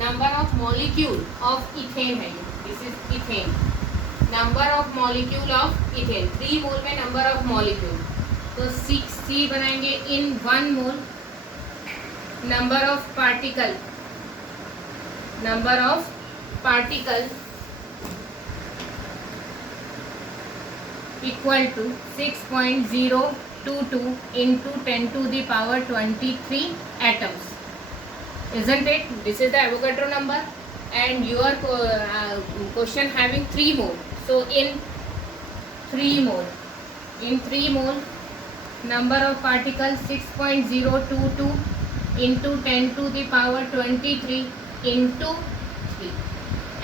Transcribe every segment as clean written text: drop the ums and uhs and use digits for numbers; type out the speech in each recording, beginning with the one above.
Number of molecule of ethane है ये, this is ethane, number of molecule of ethane, 3 mole में number of molecule, तो 6C बनाएंगे in 1 mole, number of particle, number of particle equal to 6.022 into 10 to the power 23 atoms, isn't it? This is the Avogadro number and your question having 3 mole. So in 3 mole number of particles 6.022 into 10 to the power 23 into 3,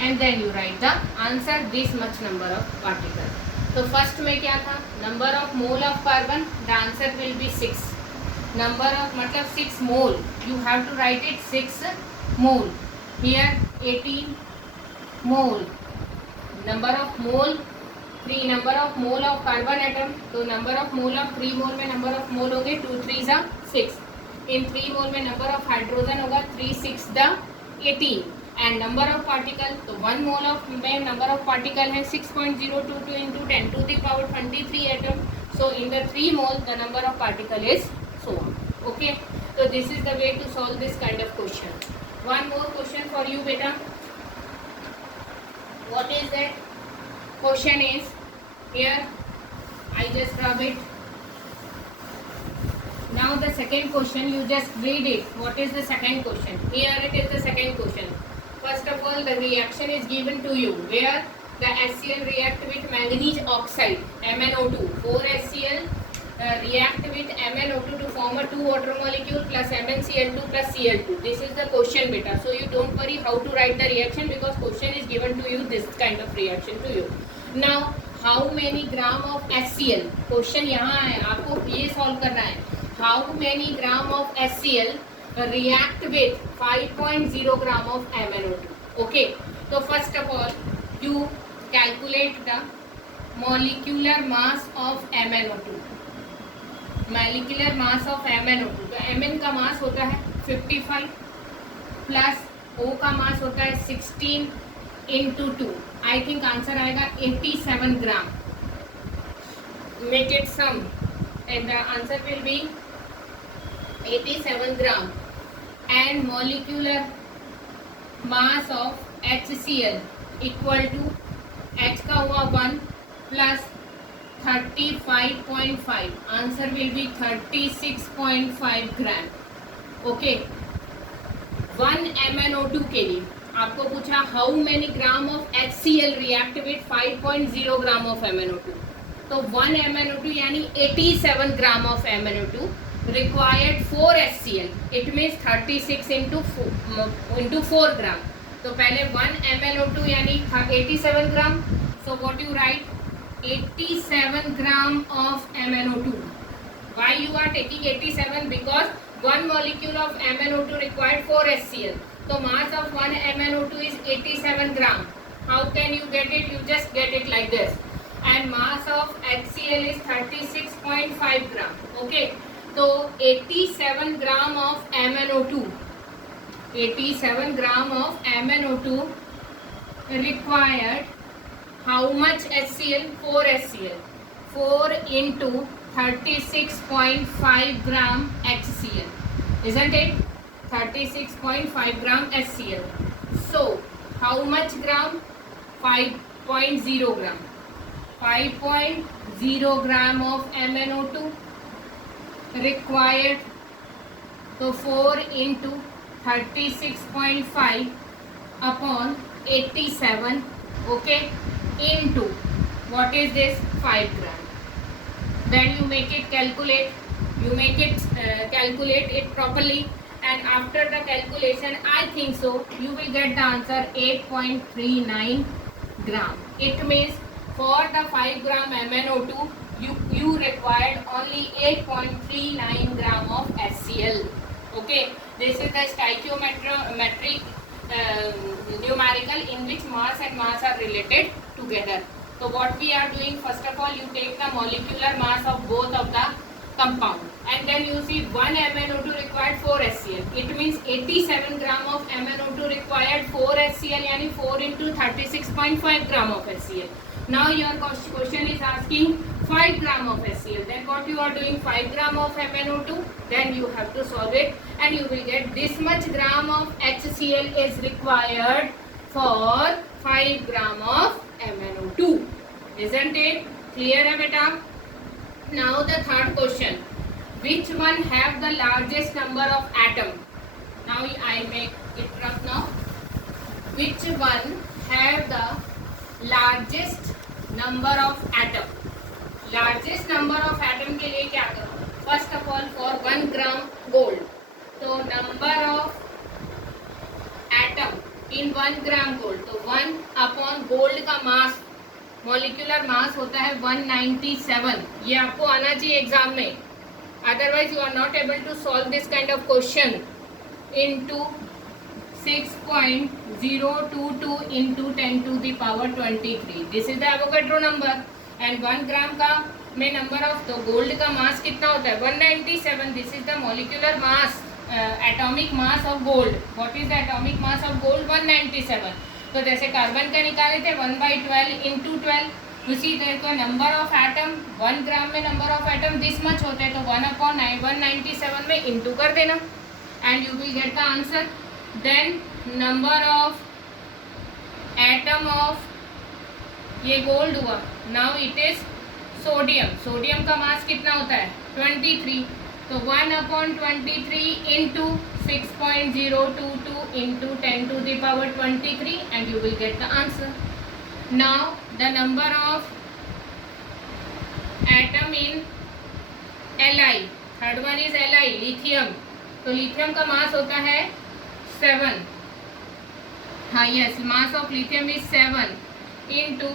and then you write the answer, this much number of particles. तो first में क्या था, number of mole of carbon, the answer will be 6, number of मतलब 6 mole, you have to write it 6 mole, here 18 mole, number of mole 3, number of mole of carbon atom, तो number of mole of 3 mole में number of मोल हो गए 2 3 6, इन 3 mole में number of hydrogen होगा 3 6 18, and number of particle, तो 1 mole of में number of particle है 6.022 into 10 to the power 23 atom, so in the 3 mole the number of particle is so on. Okay, so this is the way to solve this kind of question. One more question for you beta, what is that question is, here I just rub it. Now the second question, you just read it, what is the second question, here it is the second question. First of all, the reaction is given to you where the HCl react with manganese oxide MnO2, 4HCl react with MnO2 to form a 2 water molecule plus MnCl2 plus Cl2. This is the question beta, so you don't worry how to write the reaction because question is given to you this kind of reaction to you. Now how many gram of HCl, question यहाँ है, आपको ये solve करना है, how many gram of HCl react with 5.0 gram of MnO2. Okay, so first of all you calculate the molecular mass of MnO2, molecular mass of MnO2, तो Mn का मास होता है 55 प्लस O का मास होता है 16 into 2, आई थिंक आंसर आएगा 87 ग्राम, make it sum and the answer will be 87 gram, and molecular mass of HCl equal to H का हुआ 1 plus 35.5, answer will be 36.5 gram. Okay, 1 MnO2 के लिए आपको पूछा how many gram of HCl react with 5.0 gram of MnO2, तो 1 MnO2 यानी 87 gram of MnO2 required 4 HCl, it means 36 into 4 gram, तो पहले 1 MnO2 यानी 87 ग्राम, so what you write 87 gram of MnO2. Why you are taking 87? Because one molecule of MnO2 required 4 HCl, so mass of 1 MnO2 is 87 gram. How can you get it? You just get it like this, and mass of HCl is 36.5 gram. Okay, तो 87 gram of MnO2, 87 gram of MnO2 required how much HCl? 4 HCl, 4 into 36.5 gram HCl, isn't it? 36.5 gram HCl. So how much gram? 5.0 gram, 5.0 gram of MnO2 required, तो 4 into 36.5 upon 87, okay, into what is this 5 gram, then you make it calculate, you make it calculate it properly, and after the calculation I think so you will get the answer 8.39 gram. It means for the 5 gram MnO2 you required only 8.39 gram of HCl. Okay, this is the stoichiometric numerical in which mass and mass are related together. So what we are doing, first of all you take the molecular mass of both of the compound, and then you see 1 MnO2 required 4 HCl. It means 87 gram of MnO2 required 4 HCl, yani 4 into 36.5 gram of HCl. Now your question is asking 5 gram of HCl. Then what you are doing, 5 gram of MnO2, then you have to solve it, and you will get this much gram of HCl is required for 5 gram of MnO2. Isn't it clear hai beta? Now the third question, which one have the largest number of atom? Now I make it rough now. Which one have the largest number of atom? Largest number of atom के लिए क्या करो? First of all, for 1 gram gold, तो number of atom in 1 gram gold, तो 1 upon gold का mass, molecular mass होता है 197. ये आपको आना चाहिए एग्जाम में, otherwise you are not able to solve this kind of question. Into 6.022 into 10 to the power 23. This is the Avogadro number. And 1 gram का में नंबर ऑफ, तो गोल्ड का मास कितना होता है 197. This is the molecular mass, atomic mass of gold. What is the atomic mass of gold? 197. तो जैसे carbon का निकाले थे 1/12 इंटू 12. उसी तरह का नंबर ऑफ एटम 1 ग्राम में number of atom this much होते हैं, तो 1/197 में इंटू कर देना and you will get the answer. Then number of atom of ये गोल्ड हुआ. Now it is sodium. Sodium का मास कितना होता है 23. तो 1/23 into 6.022 into 10 to the power 23 and you will get the answer. Now the number of atom in Li, third one is Li, lithium. तो lithium का मास होता है 7. हाँ yes, mass of lithium is 7 into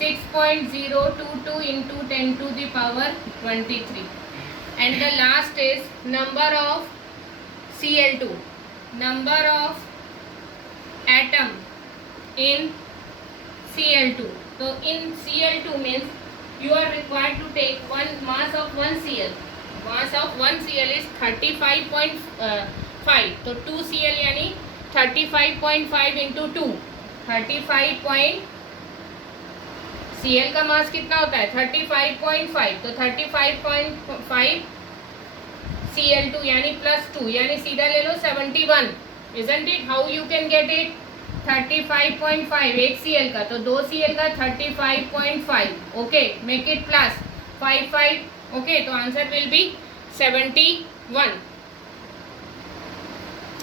6.022 into 10 to the power 23. And the last is number of Cl2. Number of atom in Cl2. So in Cl2 means you are required to take one mass of 1 Cl. Mass of 1 Cl is 35.5. तो 2 Cl यानी 35.5 into 2. 35. Cl का mass कितना होता है 35.5. तो 35.5 Cl2 यानी +2 यानी सीधा ले लो 71. Isn't it? How you can get it? 35.5 एक Cl का, तो 2 Cl का 35.5. Okay, make it plus 55. Okay, तो आंसर विल बी 71.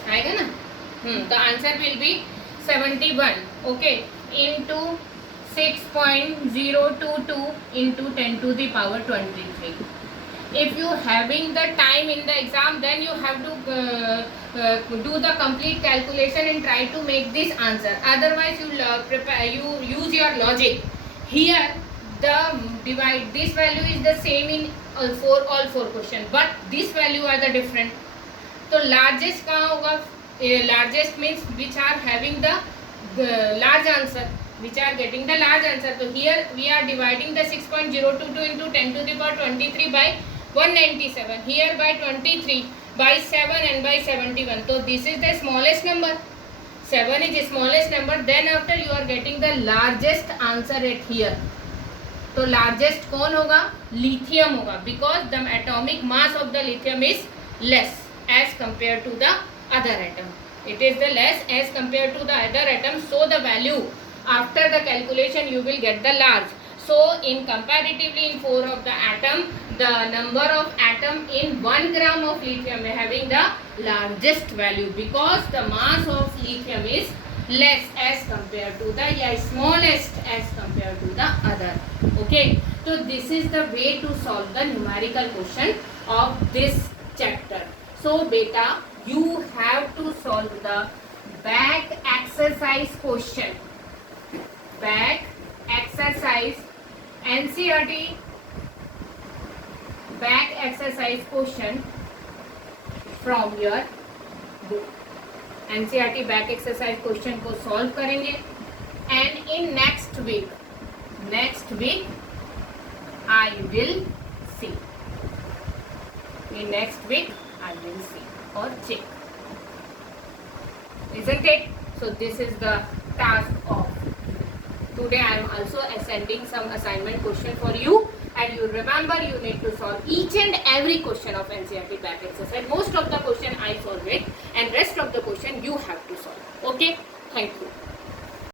आएगा ना? तो answer will B 71. Okay, into 6.022 into 10 to the power 23. If you having the time in the exam, then you have to do the complete calculation and try to make this answer. Otherwise you you use your logic. Here the divide, this value is the same in all four question, but this value are the different. तो largest कहाँ होगा? Largest means which are having the large answer, which are getting the large answer. So here we are dividing the 6.022 into 10 to the power 23 by 197. Here by 23, by 7 and by 71. So this is the smallest number. 7 is the smallest number. Then after you are getting the largest answer at here. तो largest कौन होगा? Lithium होगा, because the atomic mass of the lithium is less as compared to the other atom. It is the less as compared to the other atom. So the value after the calculation you will get the large. So in comparatively in 4 of the atom, the number of atom in 1 gram of lithium having the largest value, because the mass of lithium is less as compared to the smallest as compared to the other. Okay, so this is the way to solve the numerical question of this chapter. So beta, you have to solve the back exercise question. Back exercise NCERT back exercise question from your book. NCERT back exercise question को solve करेंगे, and in next week I will see. In next week I will see or check. Isn't it? So this is the task of today. I am also sending some assignment question for you, and you remember you need to solve each and every question of NCERT back exercise. Most of the question I solve it, and rest of the question you have to solve. Okay, thank you.